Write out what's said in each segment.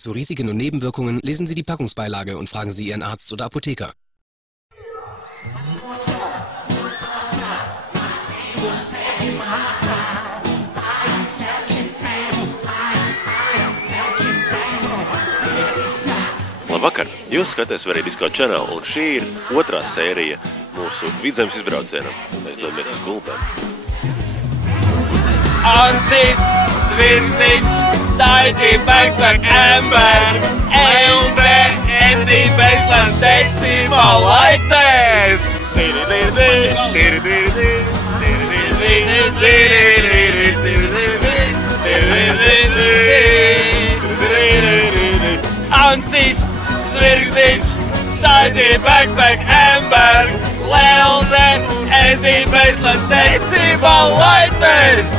Zu Risiken und Nebenwirkungen lesen Sie die Packungsbeilage und fragen Sie Ihren Arzt oder Apotheker. Labvakar! Jūs skatāties Very Disco Channel, un šī ir otrā sērija mūsu vidzemes izbraucienam. Mēs dodamies uz Gulbeni. Ansis, Svirgdiņš, Taiti, Backpack, Amber, Elde, Edi, Beisland, Decimo, Laites! Ansis, Svirgdiņš, Taiti, Backpack, Amber, Elde, Edi, Beisland, Decimo, Laites!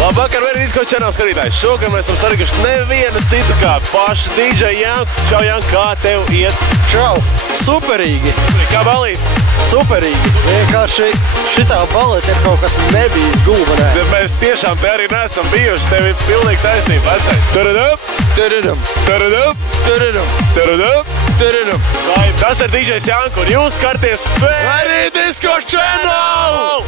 Labvakar, Very Disco Channel skatītāji! Šogad mēs esam sarīkuši nevienu citu kā pašu DJ Janku. Čau, Janku, kā tev iet? Čau! Superīgi! Kā balīt? Superīgi! Vienkārši šitā baleta ir kaut kas nebijis Gulbenē. Bet mēs tiešām te arī neesam bijuši. Tev ir pilnīgi taisnība, vecais. Turudup! Turudup! Turudup! Turudup! Turudup! Turudup! Tas ir DJs Janku, un jūs skaties Very Disco Channel!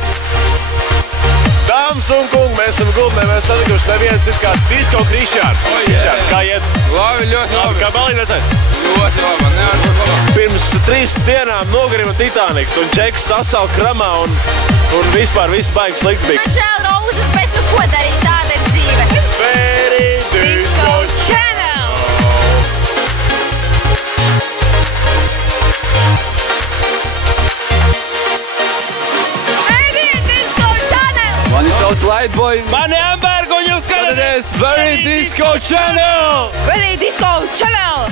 Dāmas un kungi, mēs esam Gulbenē, mēs satikuši nevienu citu kā Disco Krišjānu. Krišjānu, kā iet? Labi, ļoti labi. Kā balīt, vecais? Ļoti labi, man nevar būt labāk. Pirms 3 dienām nogrima Titaniks, un Džeks sasauka kramā, un vispār viss baigs slikti bija. Man žēl rozes, bet nu ko darīt, tāda ir dzīve. Very Disco Channel! Mani sauc Lightboy. Mani Amber, un jūs skatāties Very Disco Channel! Very Disco Channel!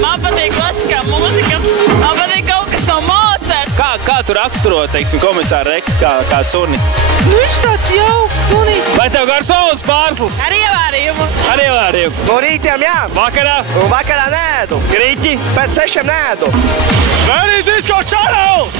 Man patīk klasiskā mūzika. Man patīk kaut kas no Mozart. Kā tu raksturo, teiksim, komisāra Reks kā suni? Nu, viņš tāds jauks, sunīgs. Vai tev gar savus pārslas? Ar ievārījumu. Ar ievārījumu. No rītiem jā, Vakarā? un vakarā nēdu. Grīķi? Pēc 6 nēdu. Very Disco Channel!